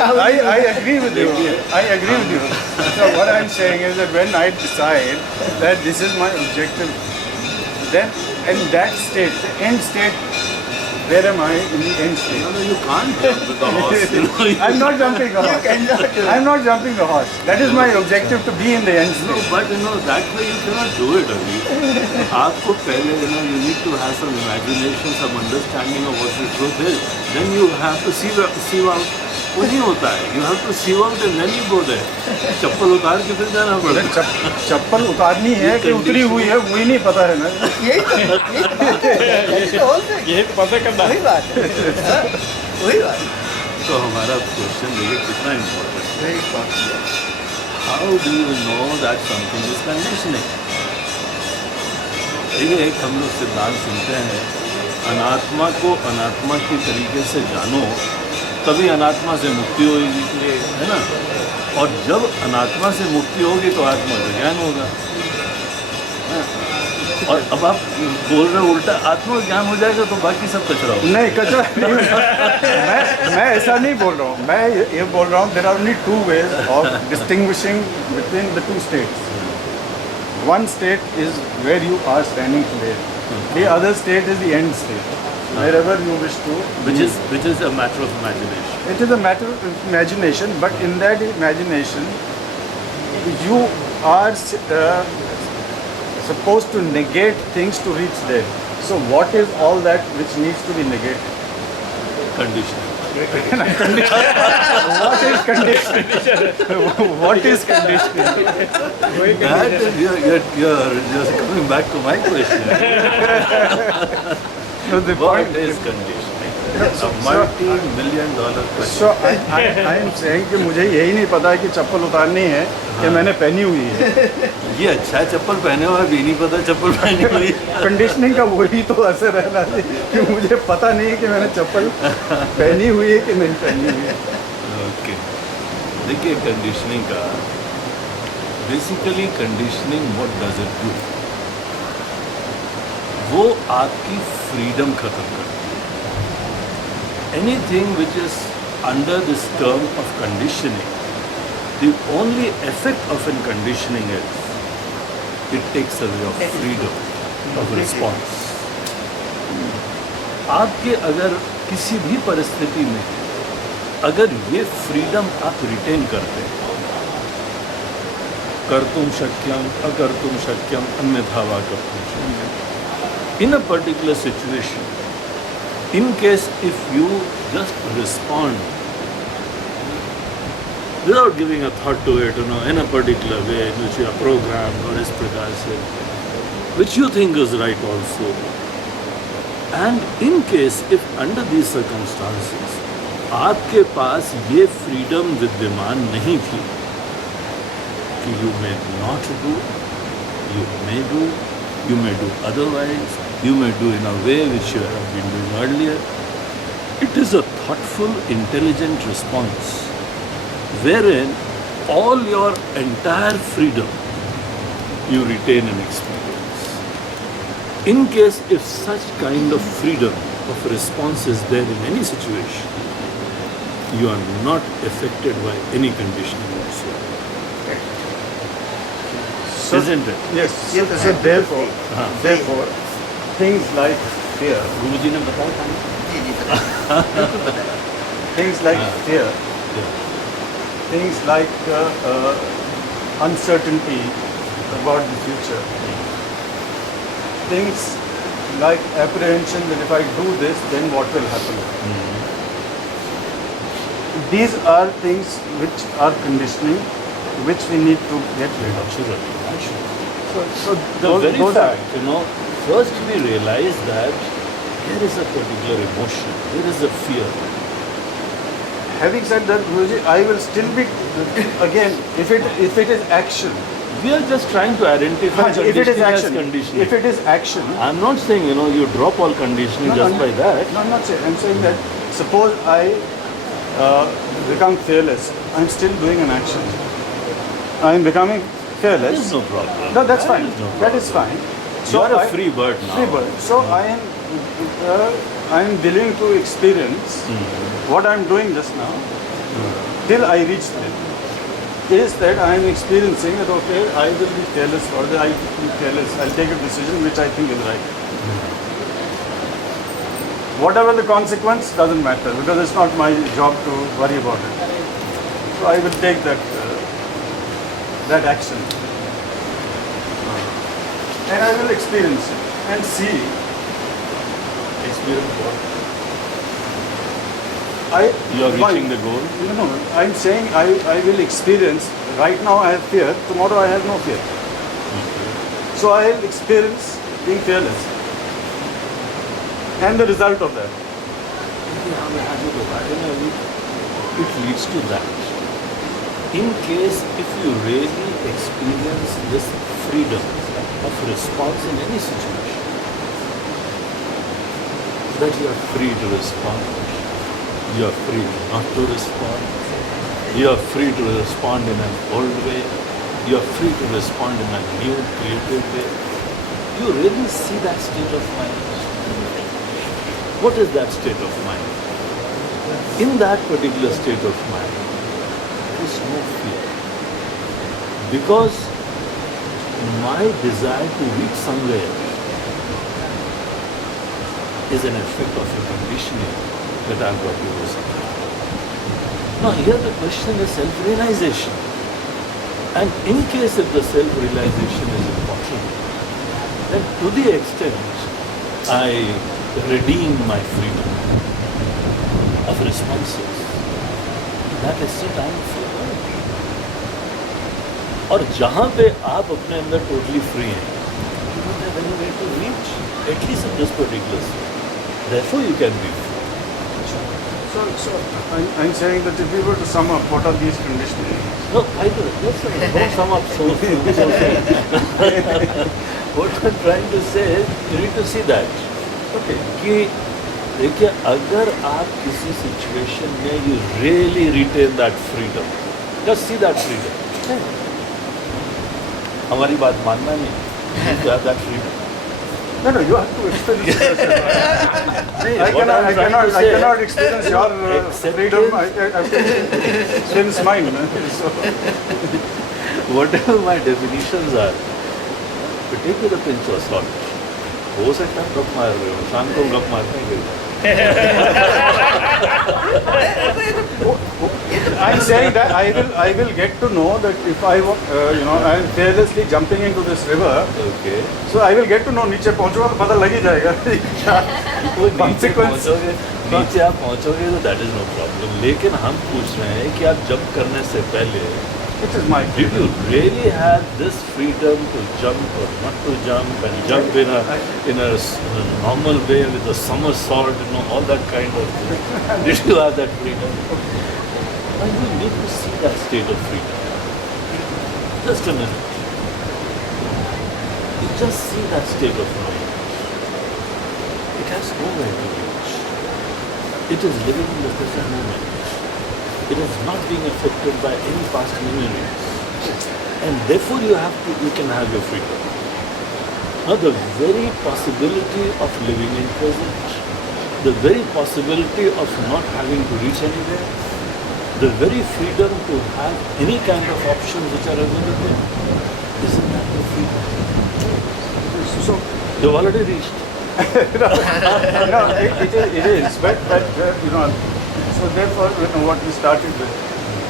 I agree with you. I agree with you. So what I'm saying is that when I decide that this is my objective, then in that state, the end state, where am I in the end state? No, you can't jump with the horse. I'm not jumping the horse. I'm not jumping the horse. That is my objective, to be in the end No, state. but that way you cannot do it, Avi. आपको पहले you need to have some imagination, some understanding of what the truth is. Then you have to see out. वो नहीं होता है. You have to see out and then you go there. चप्पल उतार के फिर जाना पड़ता है. चप्पल उतारनी है कि उतरी हुई है, वही नहीं पता है ना. ये पता करना वही बात है. वही बात. तो हमारा क्वेश्चन देखिए कितना important. Very important. How do you know that something is conditioning? देखिए एक हम लोग सिद्धांत सुनते हैं, अनात्मा को अनात्मा की तरीके से जानो, तभी अनात्मा से मुक्ति होगी, है ना. और जब अनात्मा से मुक्ति होगी तो आत्मा का ज्ञान होगा. और अब आप बोल रहे हो उल्टा, आत्मा का ज्ञान हो जाएगा तो बाकी सब कचरा होगा. नहीं, कचरा नहीं. मैं ऐसा नहीं बोल रहा हूँ. मैं ये बोल रहा हूँ, there are only two ways of distinguishing between the two states. One state is where you are standing today. The other state is the end state, wherever you wish to. Which is a matter of imagination. It is a matter of imagination, but in that imagination, you are supposed to negate things to reach there. So what is all that which needs to be negated? Conditioning. What is conditioning? What is conditioning? That you're coming back to my question. No, the What point is conditioning? A multi-million-dollar question. So I am saying कि मुझे यही नहीं पता है कि चप्पल उतारनी है कि मैंने पहनी हुई है. ये अच्छा है चप्पल पहने हुआ है, भी नहीं पता चप्पल पहनी हुई है. कंडीशनिंग का वही तो असर है ना कि मुझे पता नहीं है कि मैंने चप्पल पहनी हुई है कि नहीं पहनी हुई है. ओके, देखिए कंडीशनिंग का basically conditioning what does it do? वो आपकी फ्रीडम खत्म करती है. Anything which is under this term of conditioning, the only effect of in conditioning is it takes away your freedom of response. आपके अगर किसी भी परिस्थिति में अगर ये फ्रीडम आप रिटेन करते हैं, कर्तुम शक्यम अकर्तुम शक्यम अन्यथा वा कर्तुम शक्यम, in a particular situation, in case if you just respond without giving a thought to it, in a particular way in which you are programmed or is prakar se, which you think is right also, and in case if under these circumstances आपके पास ये freedom विद्यमान नहीं थी कि you may not do, you may do otherwise, you may do in a way which you have been doing earlier. It is a thoughtful, intelligent response wherein all your entire freedom you retain and experience. In case if such kind of freedom of response is there in any situation, you are not affected by any conditioning whatsoever. So, isn't it? Yes. So therefore, things like fear, गुरुजी ने बताया था ना? जी जी बताएं. things like fear, Yeah. things like uncertainty about the future, things like apprehension that if I do this, then what will happen? These are things which are conditioning, which we need to get rid of. So The very those are, fact, first we realize that there is a particular emotion, there is a fear. having said that, Guruji, I will still be again if it is action. We are just trying to identify If it is conditioning as action, conditioning. if it is action, I'm not saying, you drop all conditioning just by that. No, I'm not saying. I'm saying that suppose I become fearless, I'm still doing an action. I'm becoming There fearless. is no problem. No, that's There fine. is no That problem. is fine. You are a free bird now. Free bird. So I am willing to experience what I'm doing just now. till I reach there is that I am experiencing that, okay, I will be careless or I will be careless. I'll take a decision which I think is right. Whatever the consequence doesn't matter because it's not my job to worry about it. So I will take that action. And I will experience it and see. Experience what? You are my- reaching the goal? No, I'm saying I will experience. Right now I have fear, tomorrow I have no fear. So I'll experience being fearless. And the result of that. It leads to that. In case if you really experience this freedom of response in any situation, that you are free to respond, you are free not to respond, you are free to respond in an old way, you are free to respond in a new creative way. You really see that state of mind. What is that state of mind? In that particular state of mind, there is no fear. Because my desire to reach somewhere is an effect of a conditioning that I've got to do something. Now here the question is self-realization. And in case if the self-realization is important, then to the extent I redeem my freedom of responses, to that extent I am free bird. और जहाँ पे आप अपने अंदर totally free हैं, you don't have any way to reach, at least in this particular state. Therefore you can be free. So I'm saying that if we were to sum up what are these conditionings, No, I don't sum up so What I'm trying to say is, you need to see that. okay, कि देखिए अगर आप किसी situation में you really retain that freedom, just see that freedom. हमारी बात मानना नहीं, you have that freedom. no, you have to experience it. नहीं, I what cannot, I'm trying to say- I cannot experience your Acceptance- freedom. I have to experience mine. So, whatever my definitions are, but take with a pinch of salt. हो सकता है गप मार रहे हो, शाम को गप मारते हैं I'm saying that I will get to know that if I am fearlessly jumping into this river, Okay. so I will get to know नीचे पहुंचूंगा तो पता लग ही जाएगा क्या वो नीचे consequence. नीचे आप पहुंचोगे तो दैट इज नो प्रॉब्लम, लेकिन हम पूछ रहे हैं कि आप जंप करने से पहले It is my did you really have this freedom to jump or not to jump and jump in a normal way with a somersault, all that kind of thing? Did you have that freedom? And you need to see that state of freedom. Just a minute. You just see that state of mind. It has nowhere to reach. It is living in the present moment. It is not being affected by any past memories. And therefore you can have your freedom. Now the very possibility of living in present, the very possibility of not having to reach anywhere, the very freedom to have any kind of options which are available, isn't that the freedom? So You've already reached. no, it is, but so therefore what we started with,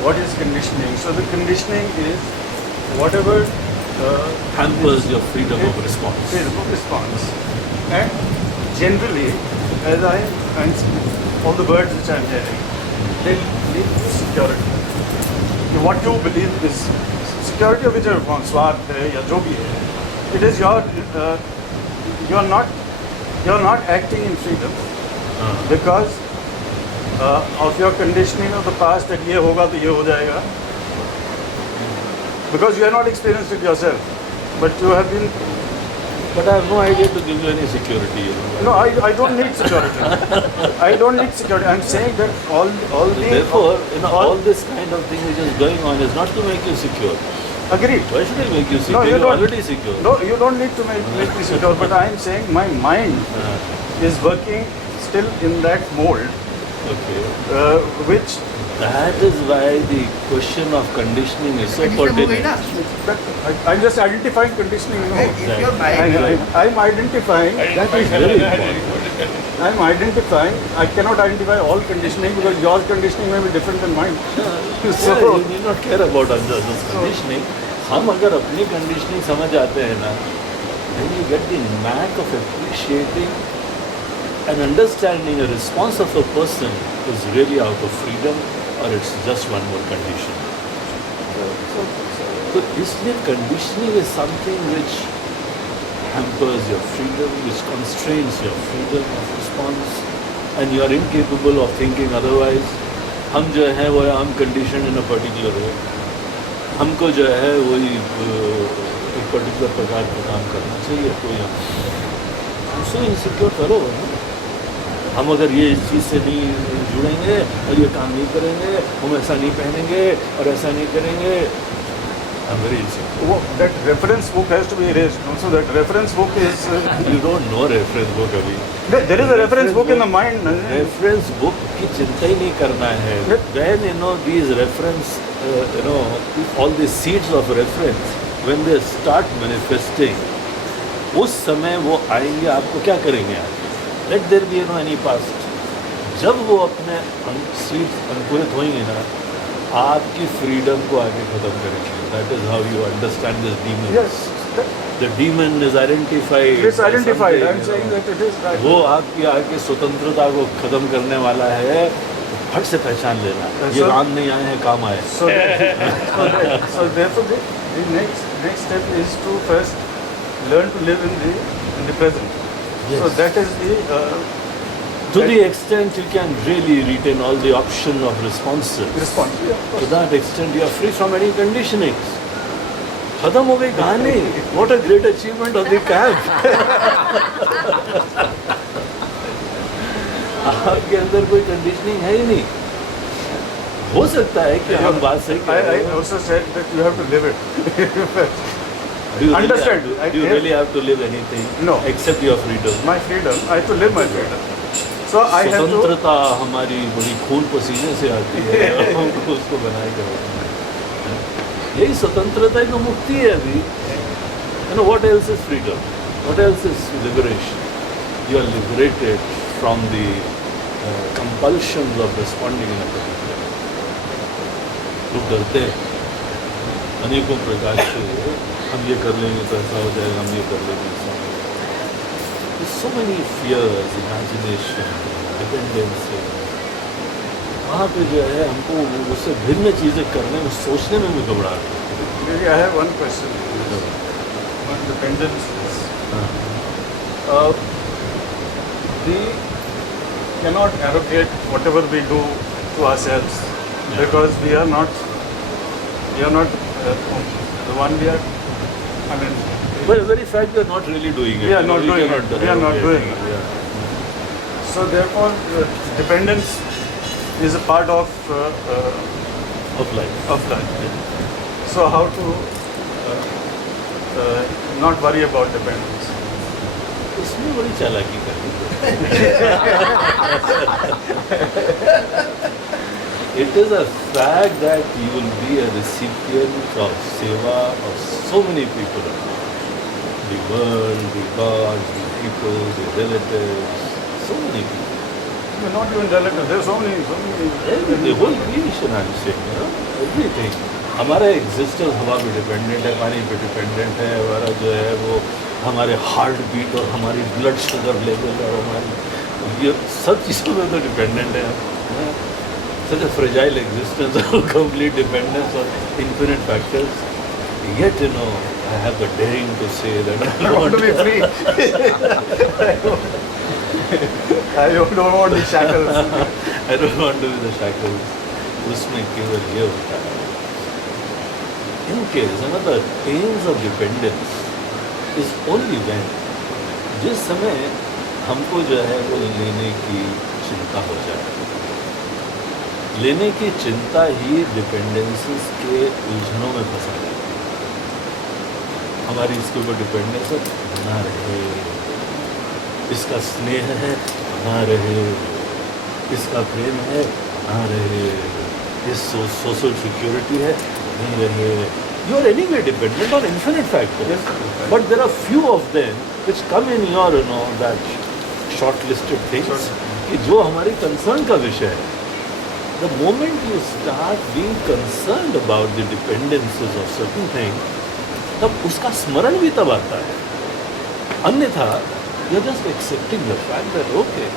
what is conditioning? So the conditioning is whatever Hampers your freedom of response. freedom of response, and generally, as I'm all the words which I'm hearing, they lead to security. What you believe is security of whichever form, स्वार्थ है या जो भी है, it is you're not acting in freedom because of your conditioning of the past that ये होगा तो ये हो जाएगा, because you have not experienced it yourself, but you have been. But I have no idea to give you any security. No, I don't need security. I don't need security. I'm saying that all the. Therefore, all this kind of thing which is going on is not to make you secure. Agreed. Why should it make you No, secure? you You're don't. already secure. No, you don't need to make me secure. But I'm saying my mind is working still in that mold Okay. which That is why the question of conditioning is so Conditioner हो गई ना pertinent. I'm just identifying conditioning. No? if your mind I'm identifying. That is very important. I'm identifying. I cannot identify all conditioning because your conditioning may be different than mine. So you need not care about others' conditioning. हम अगर अपनी conditioning समझ आते हैं ना, then you get the knack of appreciating and understanding a response of a person who's really out of freedom or it's just one more condition. So इसलिए conditioning is something which hampers your freedom, which constrains your freedom of response, and you are incapable of thinking otherwise. हम जो है वो हम conditioned in a particular way. हमको जो है वही एक पर्टिकुलर प्रकार का काम करना चाहिए, कोई हमसे इनसिक्योर करो ना. हम अगर ये इस चीज़ से नहीं जुड़ेंगे और ये काम नहीं करेंगे, हम ऐसा नहीं पहनेंगे और ऐसा नहीं करेंगे, I'm very insecure. That reference book has to be erased. So that reference book is. You don't know reference book अभी. There is a reference book in the mind. Reference book की चिंता ही नहीं करना है. When you know these reference, all these seeds of reference, when they start manifesting, उस समय वो आएंगे, आपको क्या करेंगे आप? Let there be any past. जब वो अपने seeds अंकुरित होंगे ना, आपकी freedom को आगे खत्म करेंगे. That is how you understand this demon. Yes. The demon is identified. It is identified. by I'm something. saying that it is right. वो आपकी आगे स्वतंत्रता को खत्म करने वाला है. फट से पहचान लेना, ये So- राम नहीं आए हैं, काम आए. So therefore, the next step is to first learn to live in the present. Yes. So that is the. To the extent you can really retain all the option of responses, response. Yeah, of to course. that extent you are free from any conditionings. खत्म हो गई कहानी. What a great achievement of the camp. आपके अंदर कोई conditioning है ही नहीं. हो सकता है कि हम बात सही I कर रहे हो. also said that you have to live it. Do you understand. Really have to, do you really have to live anything? No. Except your freedom. My freedom. I have to live my freedom. So I have to. स्वतंत्रता हमारी बड़ी खून पसीने से आती है. हमको उसको बनाए के रखना है. यही स्वतंत्रता ही तो मुक्ति है अभी. What else is freedom? What else is liberation? You are liberated from the compulsions of responding in a particular way. लोग डरते हैं अनेकों प्रकार से. हम ये कर लेंगे तो ऐसा हो जाएगा, हम ये कर लेंगे ऐसा हो जाएगा. There's so many fears, imagination, dependency. वहाँ पे जो है हमको उससे भिन्न चीज़ें करने में, सोचने में भी घबराहट होती है. Maybe I have one question. On dependencies. We cannot arrogate whatever we do to ourselves because we are not the one we are. I mean, But the very fact we are not really doing it. We are not we doing cannot it. We are not arrogate. doing it. Yeah. so therefore, dependence is a part of Of life. life. So how to not worry about dependence? इसमें बड़ी चालाकी करनी It is a fact that you will be a recipient of seva of so many people around. The world, the gods, the people, the relatives, so many people. You're not even relative. There's so many. The whole creation I'm saying, everything. हमारा existence हवा पे dependent है, पानी पे dependent है, हमारा जो है वो हमारे हार्ट बीट और हमारी ब्लड शुगर लेवल और हमारी ये सब चीज़ों में तो डिपेंडेंट है. Such a fragile existence of complete dependence on infinite factors. Yet, I have the daring to say that I want to be free. I don't want the shackles. I don't want to be the shackles. उसमें केवल ये होता है. In case, the pains of dependence is only when जिस समय हमको जो है वो लेने की चिंता हो जाए. लेने की चिंता ही डिपेंडेंसीज के उलझनों में फंसा जाती है. हमारी इसके ऊपर डिपेंडेंस है, बना रहे, इसका स्नेह है, बना रहे, इसका प्रेम है, अरे इस सोशल सिक्योरिटी है, नहीं रहे. You are anyway dependent on infinite factors, but there are few of them which come in your, that shortlisted things कि जो हमारे concern का विषय है. The moment you start being concerned about the dependencies of certain things, तब उसका स्मरण भी तब आता है. अन्यथा you're just accepting the fact that okay,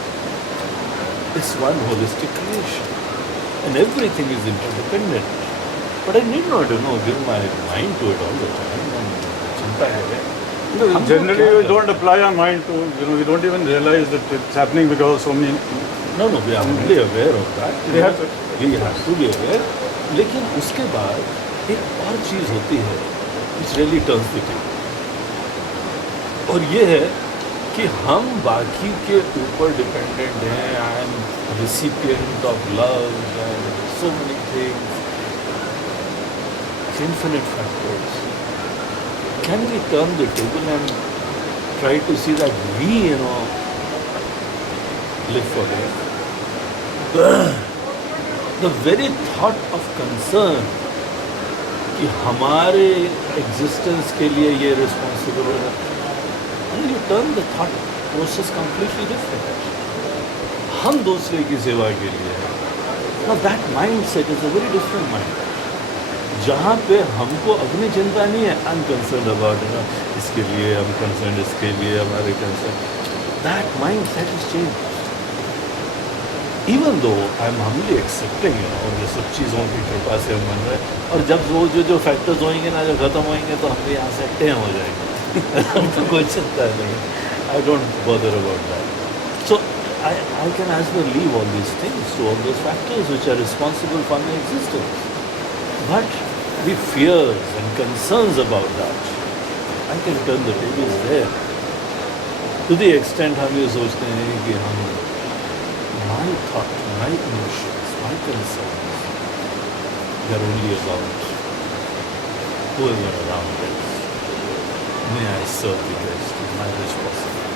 it's one holistic creation and everything is interdependent. But I need not, give my mind to it all the time. And चिंता है. हमको Generally, क्या we करना? don't apply our mind to, we don't even realize that it's happening because so many. No, we are only aware of that. We have to. We have to be aware. लेकिन उसके बाद एक और चीज़ होती है which really turns the key. और ये है कि हम बाकी के ऊपर डिपेंडेंट हैं. I am recipient of love and so many things. Infinite factors. Can we turn the table and try to see that we, live for it? The very thought of concern कि हमारे existence के लिए ये responsible है, and you turn the thought process completely different. हम दूसरे की सेवा के लिए हैं. Now that mindset is a very different mindset. जहाँ पे हमको अपनी चिंता नहीं है, आई एम कंसर्न अबाउट इसके लिए, हम कंसर्न इसके लिए, हमारे concern. That mind set is change. Even though I am humbly accepting, और ये सब चीज़ों की कृपा से हम बन रहे हैं. और जब वो जो फैक्टर्स होंगे ना, जो ख़त्म होंगे, तो हम भी यहाँ से टें हो जाएंगे. हमको कोई चिंता नहीं. I don't bother about that. So I can as well leave all these things to all those factors which are responsible for my existence. But the fears and concerns about that, I can turn the tables there. To the extent हम ये सोचते हैं कि हम, my thought, my emotions, my concerns, they are only about whoever around us. May I serve the best in my wish possible.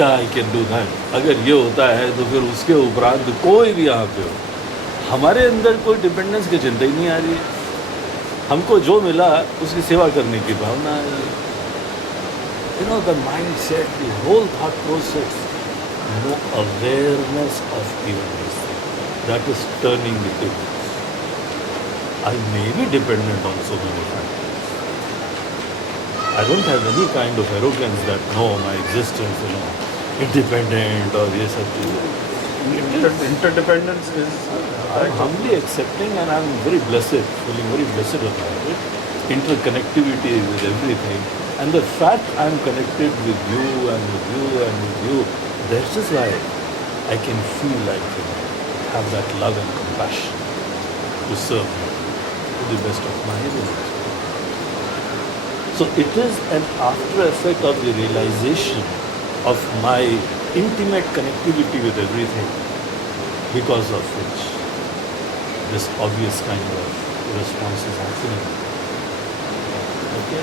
क्या I can do that? अगर ये होता है तो फिर उसके उपरांत कोई भी यहाँ पे हो, हमारे अंदर कोई डिपेंडेंस की चिंता ही नहीं आ रही है. हमको जो मिला उसकी सेवा करने की भावना आ रही है. The mind set, the whole thought process, no awareness of even this thing, that is turning the tables. I may be dependent on so many factors. I don't have any kind of arrogance that no my existence independent और ये सब चीज़ें. Interdependence is. I'm humbly accepting, and I'm very blessed, feeling very blessed about it. Interconnectivity with everything, and the fact I'm connected with you and with you and with you, that's just why I can feel I can have that love and compassion to serve you to the best of my ability. So it is an after effect of the realization of my intimate connectivity with everything, because of which this obvious kind of response is happening. Okay,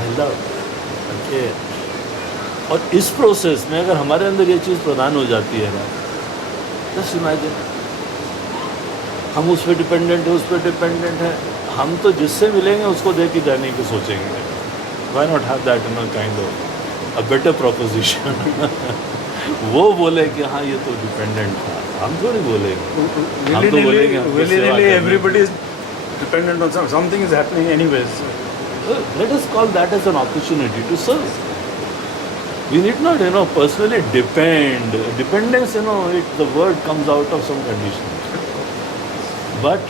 I love, I care. और इस process में अगर हमारे अंदर ये चीज़ प्रदान हो जाती है ना, जस्ट इमेजिन, हम उस पर डिपेंडेंट है, उस पर डिपेंडेंट है, हम तो जिससे मिलेंगे उसको देख के जाने की सोचेंगे. Why not have that in a kind of a better proposition? वो बोले कि हाँ ये तो डिपेंडेंट था, हम थोड़ी बोलेंगे. हम तो बोलेंगे हमको सेवा करनी है. Everybody is dependent on something is happening anyways. Let us call that as an opportunity to serve. We need not, personally depend. Dependence, the word comes out of some condition. But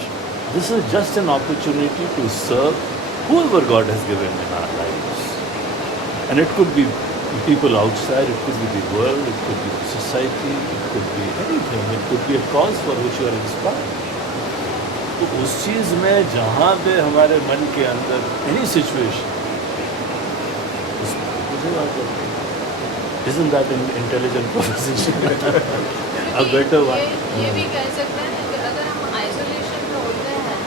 this is just an opportunity to serve whoever God has given in our lives. And it could be people outside, it could be the world, it could be the society, it could be anything. It could be a cause for which you are inspired. तो उस चीज़ में जहाँ पे हमारे मन के अंदर any situation, उसमें मुझे बात करते हैं. Isn't that an intelligent proposition? A better one. ये भी कह सकते हैं कि अगर हम आइसोलेशन में होते हैं,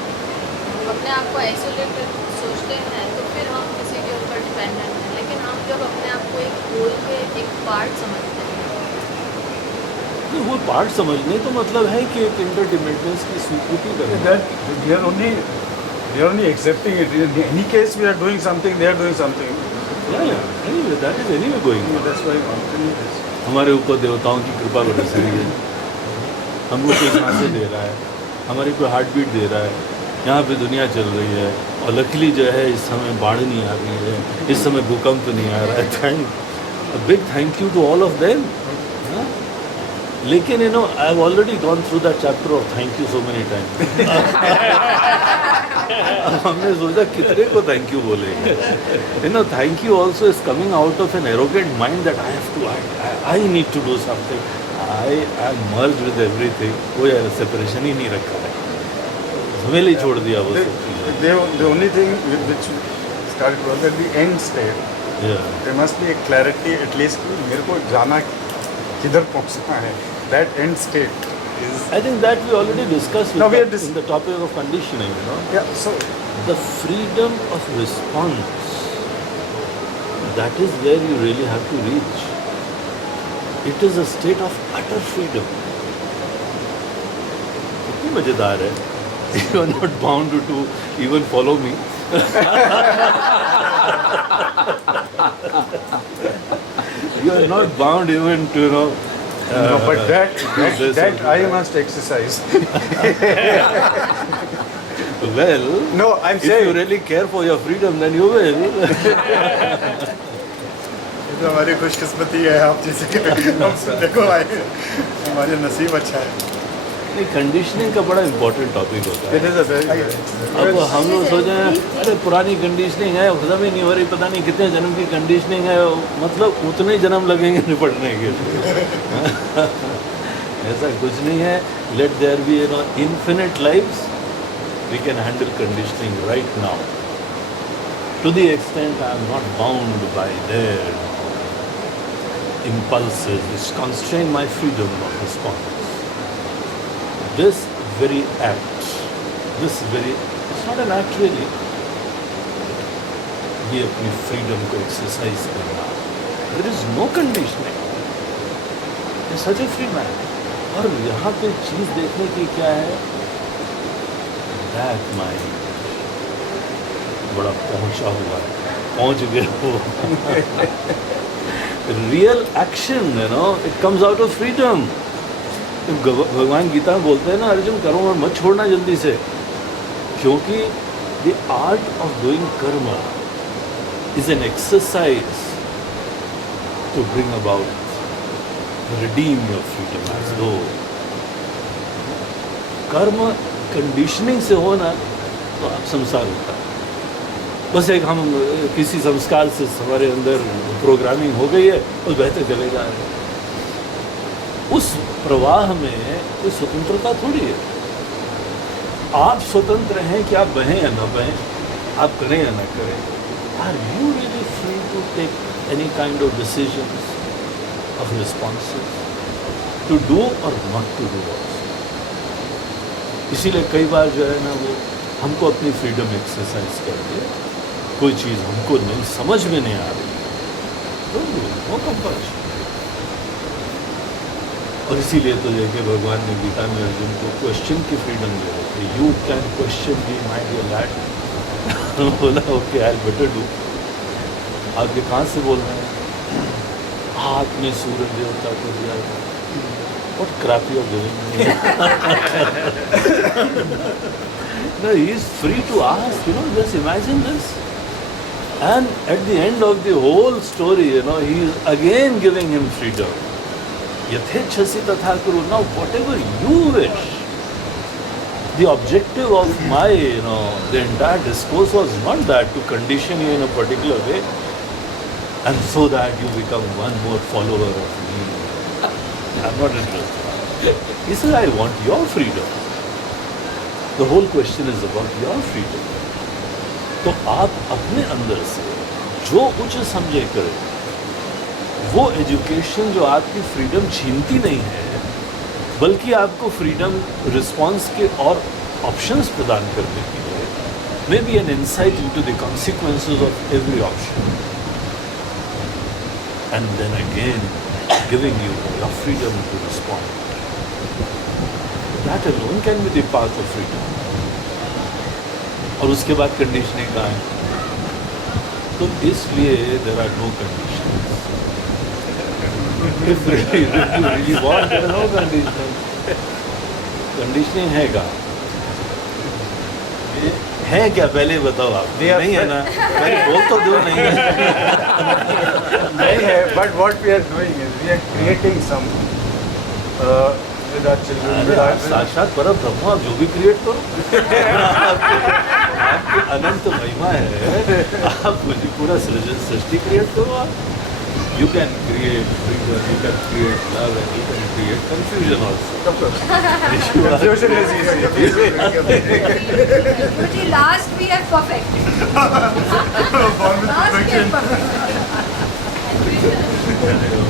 हम अपने आप को आइसोलेटेड सोचते हैं, तो फिर हम किसी के ऊपर डिपेंडेंट हैं. लेकिन हम जब अपने आप को एक होल के एक पार्ट समझते हैं, तो वो पार्ट समझने का मतलब है कि एक इंटरडिपेंडेंस की स्वीकृति करना। That they are only accepting it. In any case, we are doing something. They are doing something. Anyway, that is anyway going on. That's why I'm telling this. हमारे ऊपर देवताओं की कृपा बरस रही है, हमको कोई सांसें दे रहा है, हमारी कोई हार्ट बीट दे रहा है, यहाँ पे दुनिया चल रही है। और लकीली जो है इस समय बाढ़ नहीं आ रही है, इस समय भूकंप नहीं आ रहा है। Big thank you to all of them. लेकिन you know I have already gone through that chapter of thank you so many time. हमने सोचा कितने को थैंक यू बोलेंगे। You know thank you also is coming out of an arrogant mind that I have to, I need to do something. I am merge with everything. वो यार separation ही नहीं रखा है, हमें ही छोड़ दिया वो सब चीज़ें। The only thing which started was at the end state. There must be a clarity at least. मेरे को जाना किधर पहुंचना है. That end state is. I think that we already discussed with No, we the, had dis- in the topic of conditioning, you know. Yeah. So The freedom of response, that is where you really have to reach. It is a state of utter freedom. कितनी मजेदार है. You are not bound to even follow me. You are not bound even to, you know. no, but this that or I that. must exercise. Well, No, I'm if you saying. really care for your freedom, then you will. ये तो हमारी खुशकिस्मती है आप जैसे हम देखो आए हमारे नसीब अच्छा है। नहीं, कंडीशनिंग का बड़ा इम्पोर्टेंट टॉपिक होता है। It is a very. अब हम लोग सोचे अरे पुरानी कंडीशनिंग है, खत्म ही नहीं हो रही, पता नहीं कितने जन्म की कंडीशनिंग है, मतलब उतने ही जन्म लगेंगे निपटने के लिए। ऐसा कुछ नहीं है। Let there be you know infinite lives, we can handle conditioning right now to the extent I am not bound by their impulses which constrain my freedom of response. This very act, it's not an act really, ये अपनी freedom को exercise करना. There is no conditioning. It's such a free man. और यहाँ पे चीज़ देखने की क्या है? That mind बड़ा पहुँचा हुआ है, पहुँच गया वो. रियल एक्शन है no, it comes out of freedom. भगवान गीता में बोलते हैं ना, अर्जुन कर्म और मत छोड़ना जल्दी से, क्योंकि the art of doing karma is an exercise to bring about redeem your freedom. As though karma conditioning से हो ना तो आप संसार होता है. बस एक हम किसी संस्कार से हमारे अंदर प्रोग्रामिंग हो गई है, उस बहते चले जा रहे हैं. उस प्रवाह में कोई स्वतंत्रता थोड़ी है. आप स्वतंत्र हैं कि आप बहें या न बहें, आप करें या न करें. Are you really free to take any kind of decisions of responses to do or not to do. इसीलिए कई बार जो है ना वो हमको अपनी फ्रीडम एक्सरसाइज करके कोई चीज़ हमको नहीं समझ में नहीं आ रही तो नो कंपल्शन. और इसीलिए तो देखिए भगवान ने गीता में अर्जुन को क्वेश्चन की फ्रीडम दे रखी. You can question be my dear lad. बोला ओके आई बेटर डू. आप ये कहाँ से बोल रहे हैं? हाथ में सूरज देवता को दिया. What crap you are doing? No, he is free to ask, you know, just imagine this. And at the end of the whole story, you know, he is again giving him freedom. Yathechasi tatha kuru. Now, whatever you wish. The objective of my, you know, the entire discourse was not that to condition you in a particular way and so that you become one more follower of me. I'm not interested. He said, I want your freedom. The whole question is about your freedom. तो आप अपने अंदर से जो उचित समझे करें. वो एजुकेशन जो आपकी फ्रीडम छीनती नहीं है, बल्कि आपको फ्रीडम रिस्पॉन्स के और ऑप्शंस प्रदान करने के लिए, may be an insight into the consequences of every option. And then again giving you your freedom to respond. That alone can be the path of freedom. और उसके बाद कंडीशनिंग कहाँ है? तो इसलिए there are no conditions. If you really want, there are no conditions. Conditioning है क्या? है क्या पहले बताओ आप? नहीं है ना? मैंने बोल तो दो नहीं है. नहीं है, but what we are doing is we are creating some with our children. अरे आप साक्षात परम ब्रह्म, आप जो भी क्रिएट करो आपकी अनंत महिमा है. आप मुझे पूरा सृष्टि क्रिएट करो. आप you can create freedom, you can create love, and you can create confusion also. Confusion is easy. Guruji, last we have perfected. Born with Last we have perfection. perfected.